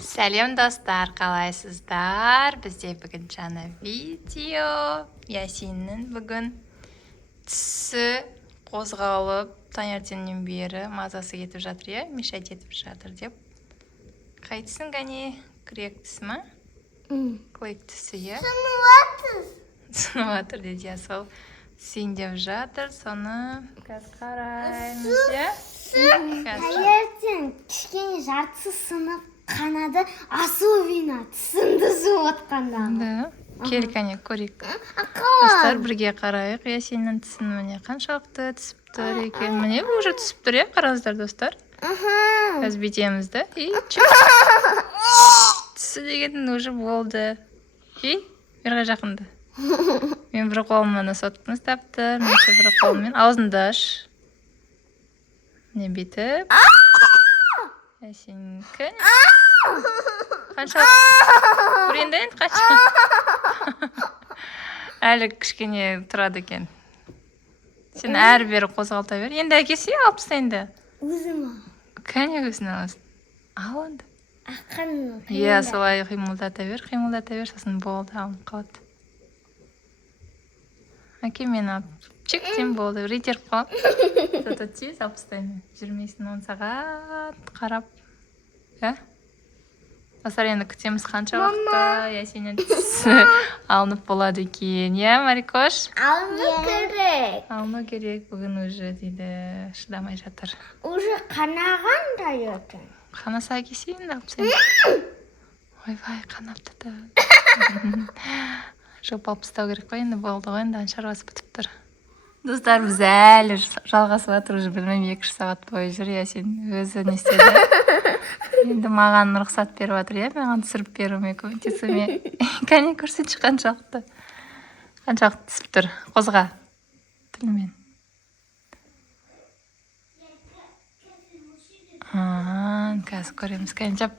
Сәлем достар, қалайсыздар? Бізде бүгін жаңа видео. Ясиннің бүгін тісі қозғалып, таңертеңнен бері мазасы кетіп жатыр, иә? Мешайт етіп жатыр деп. Қайтсың, Гани? Күрек тісі ма? Күрек тісі, иә? Сыныватыр дейді, иә, сол сендеп жатыр, соны қазір қараймыз, иә? Таңертең кішкене жартысы сынып қанады, особенно тісімді жуып отқанда. Да. Кел, кәне, көрейік. Достар, бірге қарайық. Ясиннің тісін міне қаншалықты түсіп тұр екен. Міне уже түсіп тұр, иә, қараңыздар, достар. Қазір бүйтеміз да. Тісі деген уже болды. Бірге жақынды. Мен бір қолыммен соткын ұстапты, менше бір қолыммен. Аузыңды аш. Не бүйтіп. Ясин, кәне. Қаншалық? Көренді енді қаншалық? Әлі кішкене тұрады екен. Сен әрі бері қозғалта бер. Енді әкесі алып таста енді. Өзім ал. Кәне өзін аласың. Ал енді. Аққанын. Иә, солай қимылдата бер, сосын болды, алынып қалады. Әке мен алып. Чектен болды, итеріп қалып. Зато тез алып тастаймын. Жүрмейсің 10 сағат қарап. Ә? Достар, енді күтеміз қаншалықты Ясиннің тісі алынып болады екен. Иә, Марикош? Алыну керек. Алыну керек, бүгін уже дейді, шыдамай жатыр. Уже қанаған да ертең. Қанаса әкесі енді алып тастаймын. Ойбай, қанапты да. Жоқ, алып тастау керек қой, енді болды ғой, енді шаруасы бітіп тұр. Достар, біз әлі жалғасып жатыр, уже білмеймін 2 сағат бойы жүр, Ясин өзі не істеді. Енді маған рұқсат беріп жатыр, иә, маған түсіріп беруіме, көмектесуіме. Кәне көрсетші қаншалықты түсіп тұр. Қозға тілмен. Қазір көреміз, кәне жап.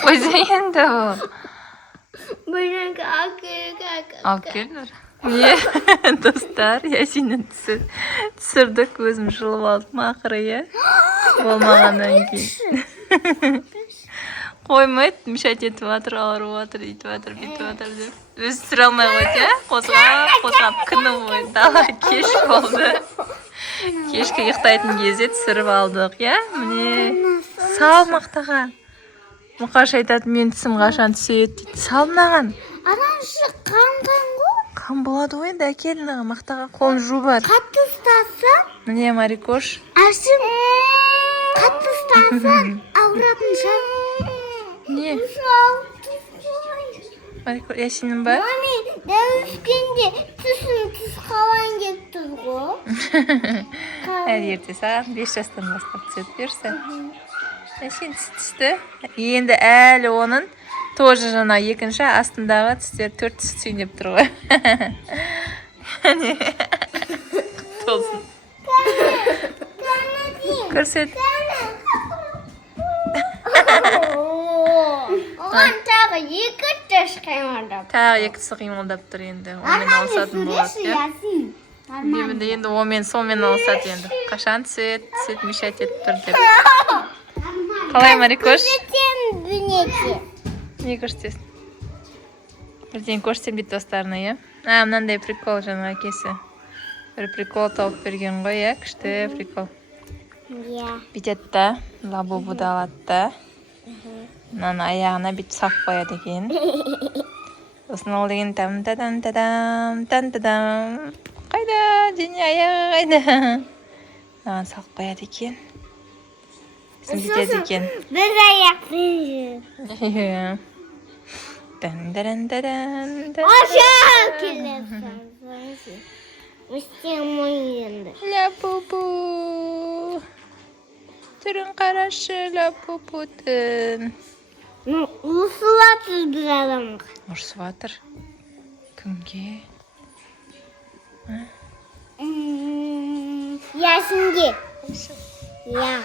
Қойды енді ол. Бұйныңға алып керек. Алып келдір. Е, достар, Ясиннің түсірдік, өзім жылып алдым ақыры, е. Болмағаннан кейін. Қоймайды, мешайт етіп жатыр, ауырып жатыр, өйтіп жатыр, бүйтіп жатыр деп. Өзі түсіре алмай қойды, е. Қозғап, күні бойы дала кеш болды. Кешкі ұйықтайтын кезде түсіріп алдық, е. Міне, сал мақтаған. Мұқаш айтады, мен тісім қашан түседі дейді. Сал мынаған. Араншы қанған ғой? Қан болады ғой, енді әкел мақтаға қолын жу бар. Қатты ұстасаң? Міне, Марикош. Әшім, қатты ұстасаң, ауыратын жан. Не? Марикош, Ясиннің ба? Маме, дәуіскенде тіс қалан кетті ғой. Әлі ерте саған 5 жастан бастап түсет берсі. Ясин түсті. Енді әлі оның тоже жаңа екінші астындағы тістер 4 тіс түйінеп тұр ғой. Толсын. Көрсет. Оған тағы 2 тіс қимылдап. Тағы 2 тісі қимылдап тұр енді. Онымен алысатын болады. Енді онымен солмен алысады енді. Қашан түсет, мешайт етіп тұр деп. Қалай, Марикош? Көрсетем бүнеке. Не көрсетесің? Бірден көрсетем бейт достарына, е? Мынандай прикол жаңа әкесі. Бір прикол тауып берген ғой, е? Күшті прикол. Бүйтеді да, лабубуды алады да. Мынаны аяғына бүйтіп сап қояды екен. Сосын ол деген там-тадам-тадам. Қайда? Дене аяғы қайда? Мынаны сап қояды екен. Бүйтеді екен. Бір аяқпен жүр. Дан-дан-дан-дан. Аша келесі. Өстен мойынды. Ля-пу-пу. Түрін қарашы, ля-пу-путын. Ұсылатыз бір адамға. Ұрсып жатыр. Кімге? Ясинге. Я.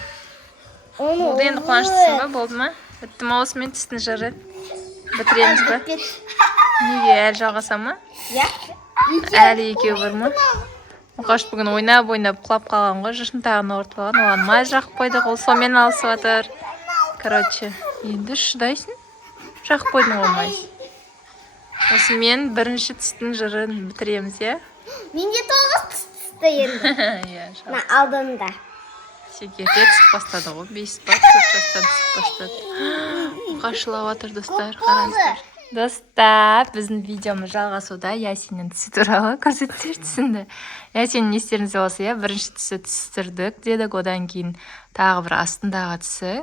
Болды енді қуаныштысың ба, болды ма? Бітті ма осымен тістің жыры? Бітіреміз ба? Неге әлі жалғаса ма? Әлі екеу бар ма? Мұқаш бүгін ойнап құлап қалған ғой, жышын тағын ауыртып алған. Оған май жақып қойдық, ол сонымен алысып жатыр. Короче, енді шыдайсың. Жақып қойдың болмайсың. Осымен бірінші түстің жырын бітіреміз, иә? Менде 9 түсті енді. Иә, Мына алдында. Сек ерте түсіп бастады ғой. 5 ба, 4 жастан түсіп бастады. Қашылап жатыр, достар, қараңыздар. Достар, біздің видеомыз жалғасуда. Ясиннің түсі туралы көрсетсер түсінді. Ясин не істеріңізде болса, иә, бірінші түсі түстірдік дедік, одан кейін тағы бір астындағы түсі.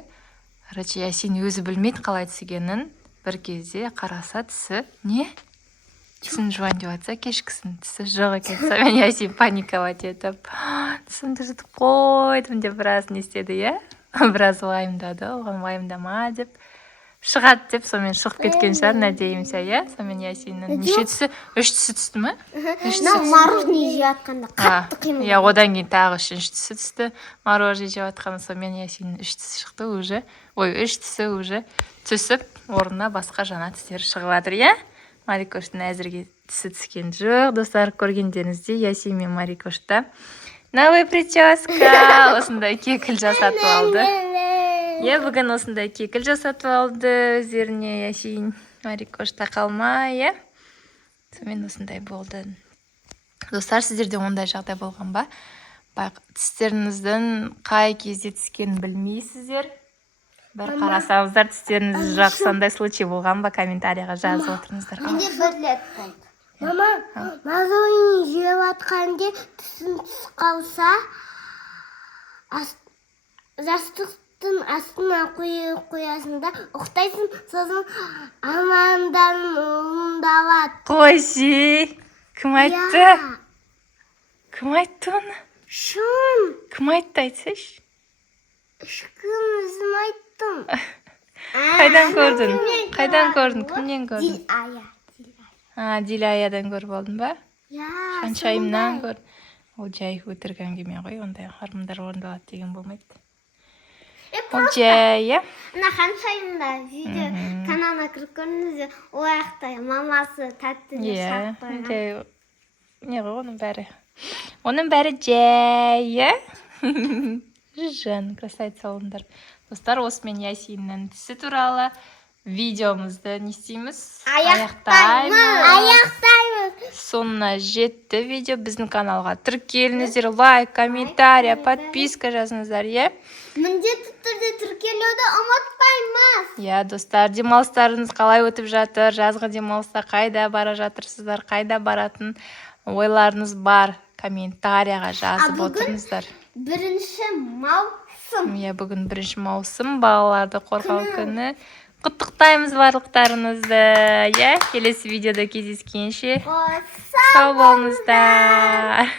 Короче, Ясин өзі білмейді қалай түсігенін. Бір кезде қараса түсі. Не? Түсін жуан деп атса, кешкісін түсі жоқ екен. Сонымен Ясин паниковать етіп, түсімді жұтып қойдым деп біраз не істеді, иә? Біраз уайымдады, оған уайымдама деп. Шығады деп, сонымен шығып кеткен шығар, надеемся, иә? Сонымен Ясиннің неше түсі? 3 түсі түсті ме? Мына мороженое жеп жатқанда қатты қимыл. Иә, одан кейін тағы 3 түсі түсті. Мороженое жеп жатқанда, сонымен Ясиннің 3 түсі шықты уже. Ой, 3 түсі уже түсіп, орнына басқа жаңа түстер шығып жатыр, иә? Марикоштың әзірге түсі түскен жоқ. Достар, көргендеріңіздей, Ясин мен Марикошта новый прическа. Осындай кекіл жасатып алды. Иә, бүгін осындай кекіл жасатып алды өздеріне Ясин, Марикошта қалмай, иә? Сонымен осындай болды. Достар, сіздерде ондай жағдай болған ба? Тістеріңіздің қай кезде түскенін білмейсіздер. Бір қарасаңыздар, түстеріңіз жақсандай случай болған ба, комментарияға жазып отырыңыздар. Менде бір рет болды. Мама, мороженое жеп жатқанда түсін түсіп қалса, жастықтың астына қоясың да ұйықтайсың, сосын аманданың ұлында алады. Қойшы, кім айтты? Кім айтты оны? Шын, Кім айтты, айтсайшы? ешкім өзім айттым. Қайдан көрдің? Қайдан көрдің? Кімнен көрдің? Дилая. Дилаядан көріп алдың ба? Я, Ханшайымнан көрдің. Ол жай өтірік әңгіме ғой, ондай армандар орындалады деген болмайды. Ол жай, иә? Мына ханшайымда видео каналына кіріп көрдіңіздер, ол жақта мамасы тәттіні шақып қойған. Жай, не ғой оның бәрі? Оның бәрі жай, иә? Жан, красавица болыңдар. Достар, осымен Ясиннің түсі туралы видеомызды не істейміз? Аяқтаймыз. Соңына жетті видео. Біздің каналға тіркеліңіздер, лайк, комментария, подписка жазыңыздар, иә? Міндетті түрде тіркелуді ұмытпаймыз. Иә, достар, демалыстарыңыз қалай өтіп жатыр? Жазғы демалыста қайда бара жатырсыздар? Қайда баратын ойларыңыз бар? Комментарияға жазып отырыңыздар. Бірінші маусым. Иә, бүгін 1 маусым, балаларды қорғау күні. Құттықтаймыз барлықтарыңызды. Иә, келесі видеода кездескенше сау болыңыздар.